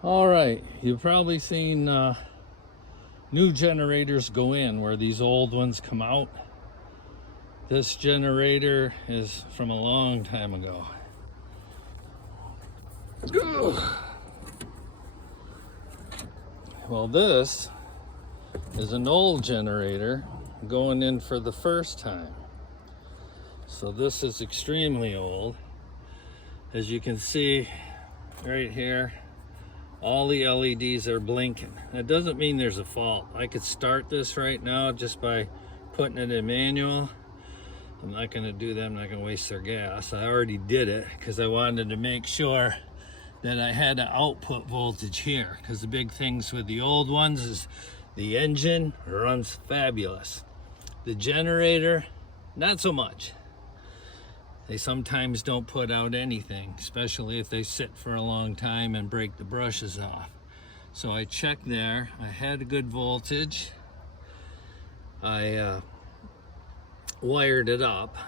All right, you've probably seen new generators go in where these old ones come out. This generator is from a long time ago. Well, this is an old generator going in for the first time. So this is extremely old. As you can see right here, all the LEDs are blinking. That doesn't mean there's a fault. I could start this right now just by putting it in manual. I'm not going to do that. I'm not going to waste their gas. I already did it because I wanted to make sure that I had an output voltage here, because the big things with the old ones is the engine runs fabulous. The generator, not so much. They sometimes don't put out anything, especially if they sit for a long time and break the brushes off. So I checked there. I had a good voltage. I wired it up.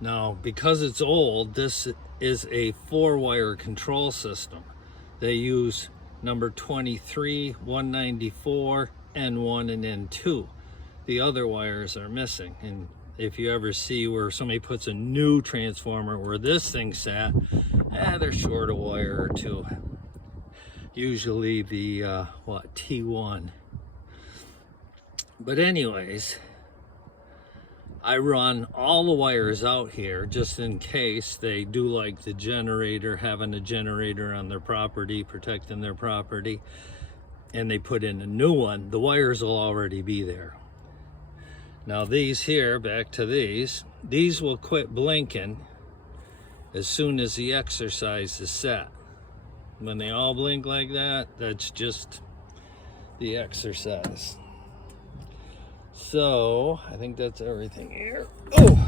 Now, because it's old, this is a 4-wire control system. They use number 23, 194, N1, and N2. The other wires are missing. And if you ever see where somebody puts a new transformer where this thing sat, they're short a wire or two. Usually the, T1. But anyways, I run all the wires out here just in case they do like the generator, having a generator on their property, protecting their property, and they put in a new one. The wires will already be there. Now these here, back to these will quit blinking as soon as the exercise is set. When they all blink like that, that's just the exercise. So I think that's everything here. Oh,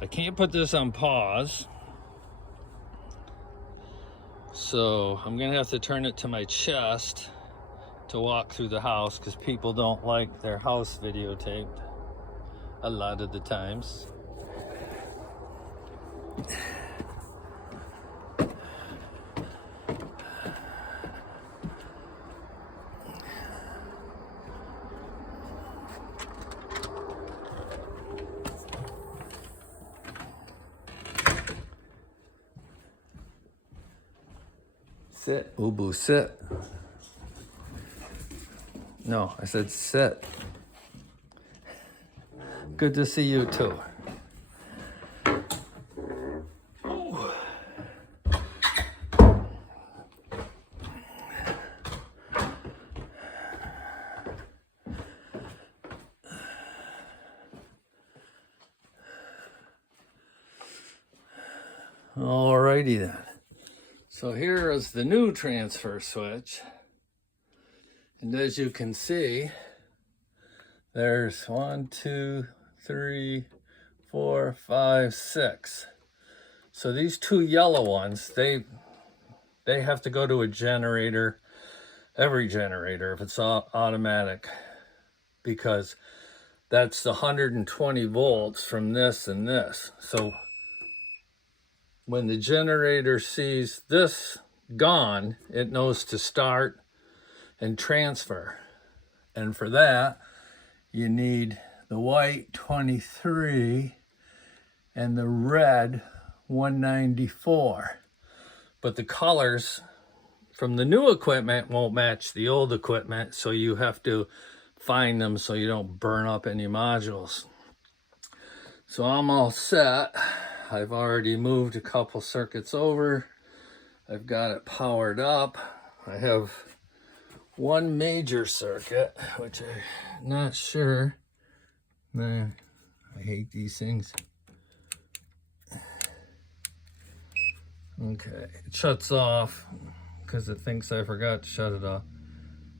I can't put this on pause. So I'm gonna have to turn it to my chest to walk through the house, because people don't like their house videotaped a lot of the times. Sit, Ubu, sit. No, I said sit. Good to see you too. Alrighty then. So here is the new transfer switch. And as you can see, there's 1, 2, 3, 4, 5, 6. So these two yellow ones, they have to go to a generator, every generator, if it's automatic, because that's the 120 volts from this and this. So when the generator sees this gone, it knows to start and transfer. And for that, you need the white 23 and the red 194. But the colors from the new equipment won't match the old equipment, so you have to find them so you don't burn up any modules. So I'm all set. I've already moved a couple circuits over. I've got it powered up. I have one major circuit, which I'm not sure. I hate these things. Okay, it shuts off because it thinks I forgot to shut it off.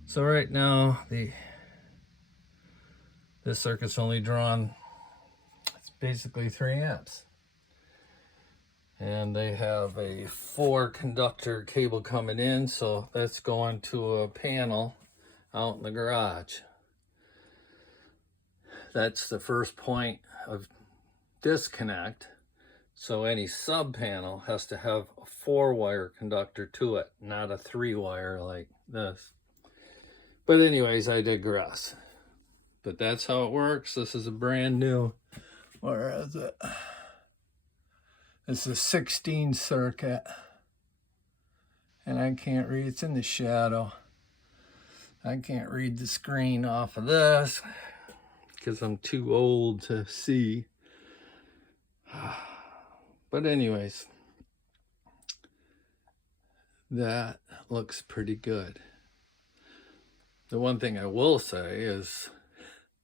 So right now, this circuit's only drawn, it's basically 3 amps. And they have a 4-conductor cable coming in, so that's going to a panel out in the garage. That's the first point of disconnect. So any sub panel has to have a 4-wire conductor to it, not a 3-wire like this. But anyways, I digress. But that's how it works. This is a brand new, where is it? It's a 16 circuit. And I can't read, it's in the shadow. I can't read the screen off of this because I'm too old to see. But anyways, that looks pretty good. The one thing I will say is,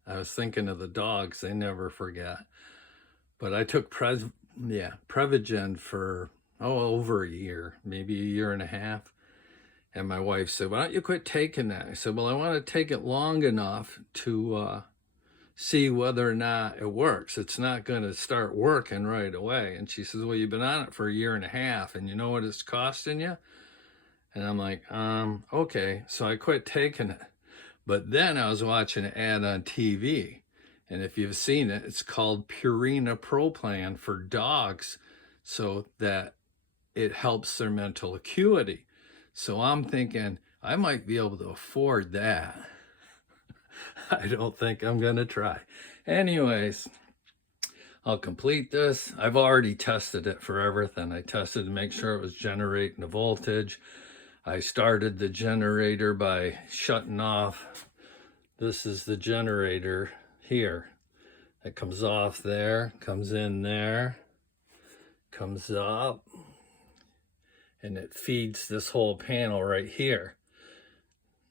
I was thinking of the dogs, they never forget. But I took Prevagen for, over a year, maybe a year and a half. And my wife said, why don't you quit taking that? I said, well, I want to take it long enough to see whether or not it works. It's not going to start working right away. And she says, well, you've been on it for a year and a half, and you know what it's costing you? And I'm like, okay. So I quit taking it. But then I was watching an ad on TV. And if you've seen it, it's called Purina Pro Plan for dogs, so that it helps their mental acuity. So I'm thinking, I might be able to afford that. I don't think I'm going to try. Anyways, I'll complete this. I've already tested it for everything. I tested to make sure it was generating the voltage. I started the generator by shutting off. This is the generator here. It comes off there, comes in there, comes up, and it feeds this whole panel right here.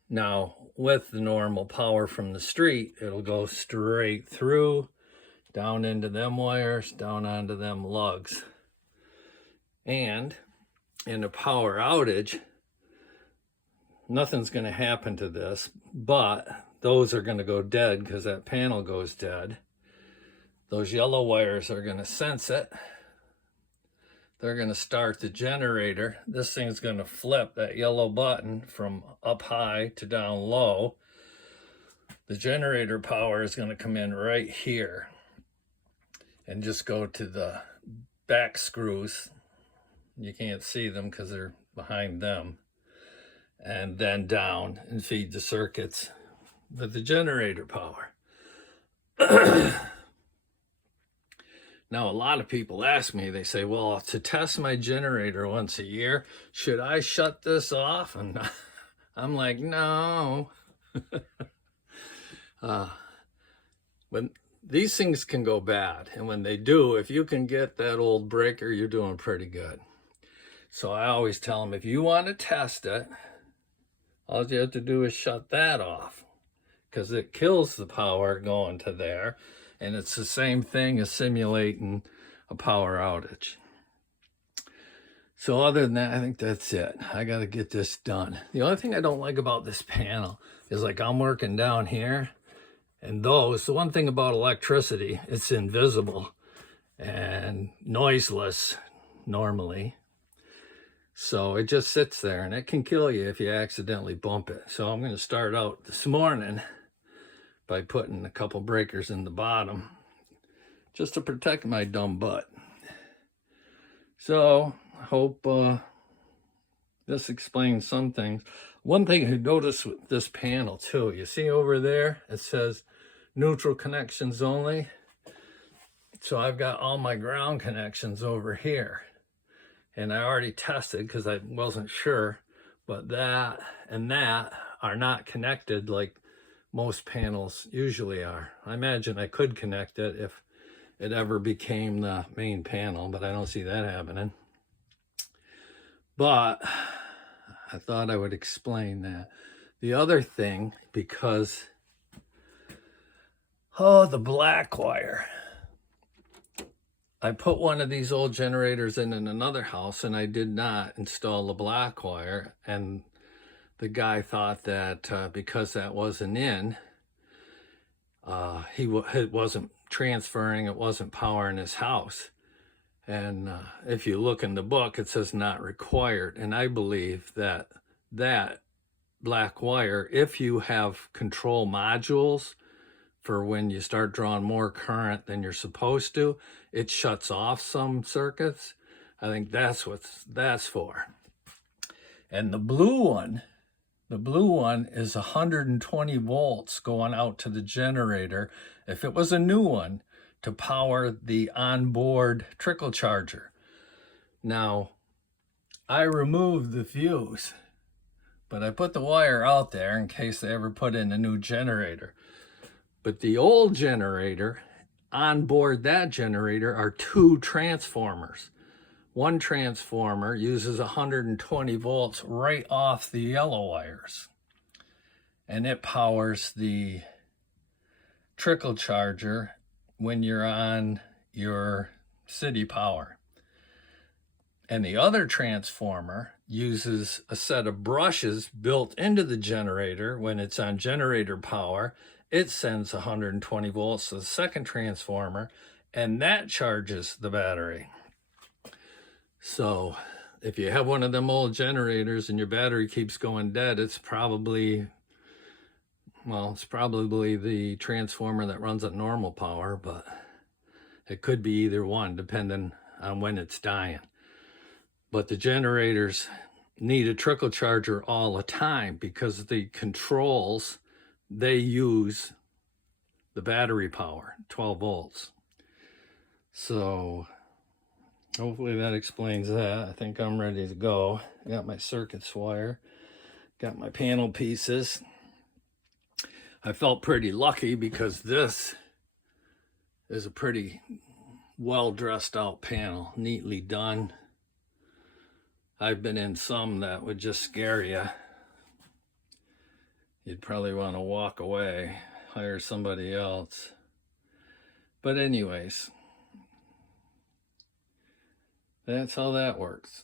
Now, with the normal power from the street, it'll go straight through, down into them wires, down onto them lugs. And in a power outage, nothing's going to happen to this, but those are going to go dead because that panel goes dead. Those yellow wires are going to sense it. They're going to start the generator. This thing's going to flip that yellow button from up high to down low. The generator power is going to come in right here and just go to the back screws. You can't see them because they're behind them. And then down and feed the circuits with the generator power. Now, a lot of people ask me, they say, well, to test my generator once a year, should I shut this off? And I'm like, no. When these things can go bad, and when they do, if you can get that old breaker, you're doing pretty good. So I always tell them, if you want to test it, all you have to do is shut that off, because it kills the power going to there. And it's the same thing as simulating a power outage. So other than that, I think that's it. I got to get this done. The only thing I don't like about this panel is, like, I'm working down here, and the one thing about electricity, it's invisible and noiseless normally. So it just sits there, and it can kill you if you accidentally bump it. So I'm going to start out this morning by putting a couple breakers in the bottom just to protect my dumb butt. So I hope this explains some things. One thing I noticed with this panel too, you see over there, it says neutral connections only. So I've got all my ground connections over here. And I already tested because I wasn't sure, but that and that are not connected like most panels usually are. I imagine I could connect it if it ever became the main panel, but I don't see that happening. But I thought I would explain that. The other thing, because, the black wire. I put one of these old generators in another house, and I did not install the black wire, and the guy thought that because that wasn't in, it wasn't transferring, it wasn't powering his house. And if you look in the book, it says not required. And I believe that that black wire, if you have control modules for when you start drawing more current than you're supposed to, it shuts off some circuits. I think that's what that's for. And the blue one is 120 volts going out to the generator, if it was a new one, to power the onboard trickle charger. Now, I removed the fuse, but I put the wire out there in case they ever put in a new generator. But the old generator, on board that generator are 2 transformers. One transformer uses 120 volts right off the yellow wires, and it powers the trickle charger when you're on your city power. And the other transformer uses a set of brushes built into the generator. When it's on generator power, it sends 120 volts to the second transformer, and that charges the battery. So if you have one of them old generators and your battery keeps going dead, it's probably the transformer that runs at normal power, but it could be either one depending on when it's dying. But the generators need a trickle charger all the time because the controls, they use the battery power, 12 volts. So hopefully that explains that. I think I'm ready to go. Got my circuits wire, got my panel pieces. I felt pretty lucky because this is a pretty well dressed out panel, neatly done. I've been in some that would just scare you. You'd probably want to walk away, hire somebody else. But anyways, that's how that works.